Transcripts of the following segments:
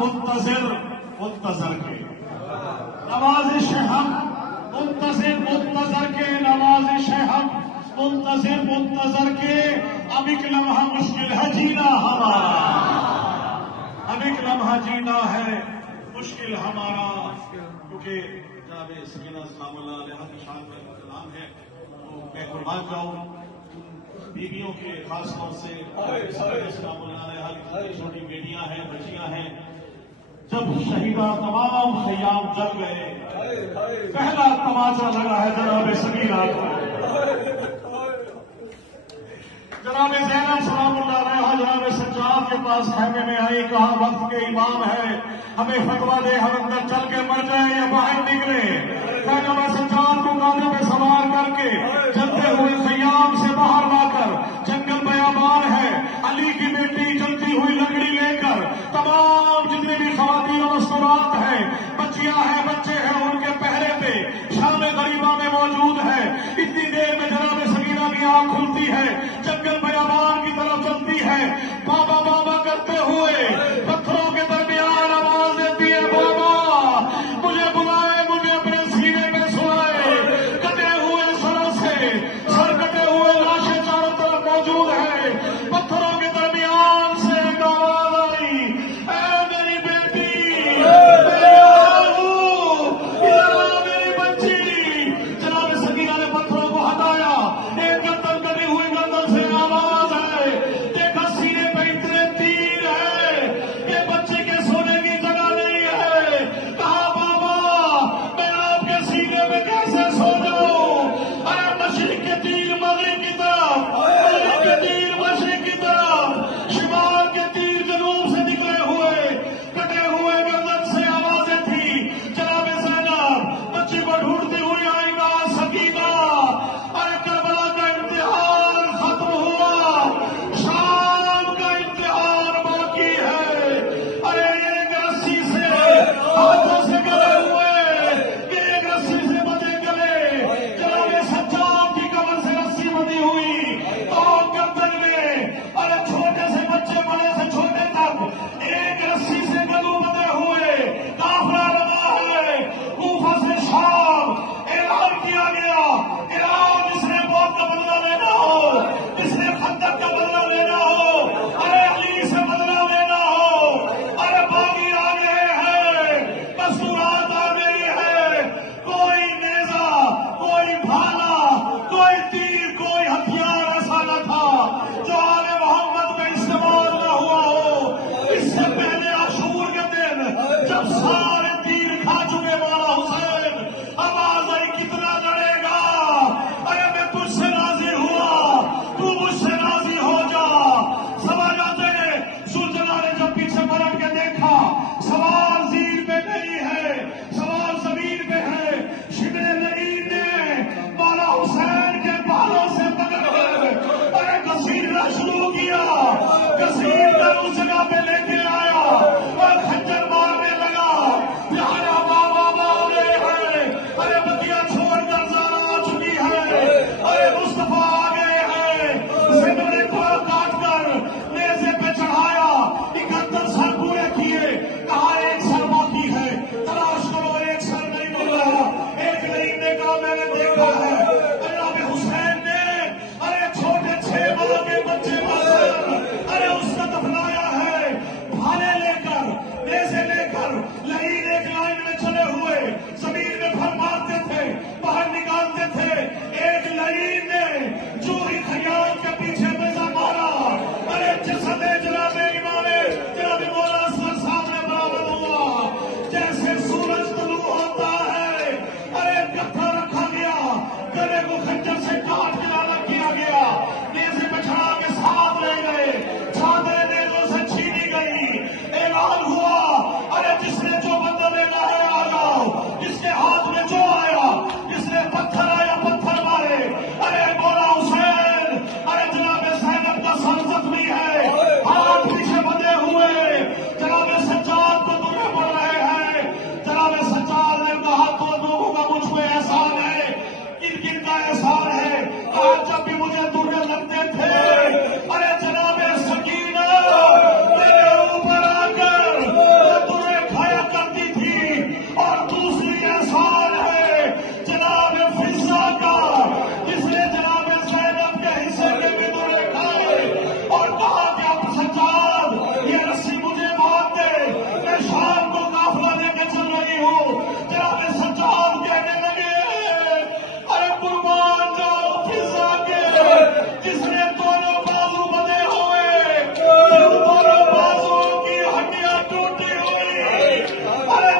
منتظر کے نوازش حق، منتظر کے نوازش حق، منتظر کے اب ایک لمحہ مشکل ہے جینا ہمارا، اب ایک لمحہ جینا ہے مشکل ہمارا، کیونکہ جناب سکینہ سلام اللہ علیہ کی شان میں کلام ہے، تو میں قربان جاؤں بیویوں کے خاص طور سے سلام اللہ علیہ کی چھوٹی بیٹیاں ہیں، بچیاں ہیں، جب شہیدہ تمام خیام جل گئے، پہلا تماچا لگا ہے جناب سکینہ کو، جناب زینب سلام اللہ علیہ جناب سجاد کے پاس خیمے میں آئی، کہا وقت کے امام ہے، ہمیں فتوا دے، ہم اندر چل کے مر جائیں یا باہر نکلے؟ جناب سجاد کو کاندھے پہ سوار کر کے چلتے ہوئے خیام سے باہر لا کر، جنگل بیابان ہے، علی کی بیٹی جلتی ہوئی لکڑی لے کر، تمام جتنے بھی خواتین و مستورات ہیں، بچیاں ہیں، بچے ہیں، ان کے پہرے پہ شام غریبہ میں موجود ہے، اتنی دیر میں جناب سکینہ کی آنکھ کھلتی ہے، جنگل بیابان کی طرف چلتی ہے، بابا بابا کرتے ہوئے پتھروں کے درمیان آواز دیتی ہے، بابا مجھے بلائے، مجھے اپنے سینے پہ سلائے، کٹے ہوئے سروں سے سر کٹے ہوئے لاشیں چاروں طرف موجود ہیں، پتھروں کے درمیان سے ایک آواز آئی، اے میری بیٹی، میری آہو، میری بچی۔ جناب سکینہ نے پتھروں کو ہٹایا، ایک گردن کٹی ہوئی گردن سے آواز ہے، دیکھا سینے پہ اتنے تیر ہے کہ بچے کے سونے کی جگہ نہیں ہے، کہا بابا میں آپ کے سینے میں کیسے سو جاؤں؟ ارے مشرق کے تیر مغرب کی طرف، مغرب کے تیر مشرق کی طرف، شمال کے تیر جنوب سے نکلے ہوئے، کٹے ہوئے گردن سے آوازیں تھی۔ جناب زینب بچی کو ڈھونڈتی ہوئی آئی، کہا سکینہ ارے کربلا کا امتحان ختم ہوا، شام کا امتحان باقی ہے، ارے ایک رسی سے ہاتھوں سے گلے ہوئے، ایک رسی سے بندے گلے، جناب سجاد کی کمر سے رسی بندھی ہوئی، تو گردن میں، ارے چھوٹے سے بچے بڑے سے چھوٹے تک ایک رسی سے گلو بندھے ہوئے، قافلہ رواں ہے، کوفہ سے شام، اعلان کیا گیا، ایران جس نے موت کا بدلہ لینا ہو، جس نے خندق کا بدلہ لینا ہو، ارے علی سے بدلہ لینا ہو، ارے باغی آ گئے ہیں، مستورات آ گئی ہے، کوئی نیزہ، کوئی بھالا، کوئی تیر، کوئی ہتھیار ایسا نہ تھا جو آل محمد میں استعمال نہ ہوا ہو۔ اس سے پہلے عاشور کے دن جب سارے تیر کھا چکے مولا حسین، آواز آئی کتنا لڑے گا؟ ارے میں تجھ سے راضی ہوا، تو مجھ سے راضی ہو جا۔ سمجھ آتے سلجنا نے جب پیچھے پلٹ کے دیکھا، سوال زیر پہ نہیں ہے، سوال زمین پہ ہے، شبر لعین نے مولا حسین کے بالوں سے پکڑ کر ارے گھسیٹنا شروع کیا، گھسیٹ کر اس جگہ پہ لے کے آیا اور خنجر مارنے لگا،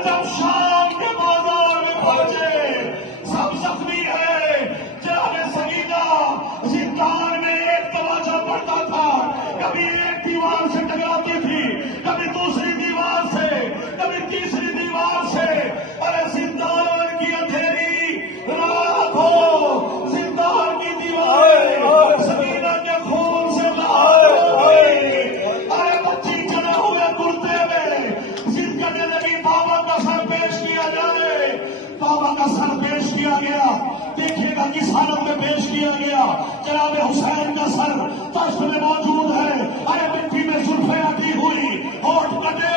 جب شام کے بازار میں پہنچے سب زخمی ہے. جناب سیدہ زندان میں ایک تماچا پڑتا تھا، کبھی ایک دیوار سے ٹکراتی تھی، کبھی دوسری دیوار سے، کبھی تیسری دیوار سے. ارے زندان کی اندھیری رات ہو، زندان کی دیواریں سکینہ کے خون سے لال ہو گئی. ارے بچی چلے ہوئے کرتے میں ضد کرنے لگی بابا کا سر پیش کیا جائے. بابا کا سر پیش کیا گیا. دیکھیے گا کس حالت میں پیش کیا گیا. جناب حسین کا سر تخت میں موجود ہے. ارے مٹی میں زلفیں اٹی ہوئی، ہوٹھ کٹے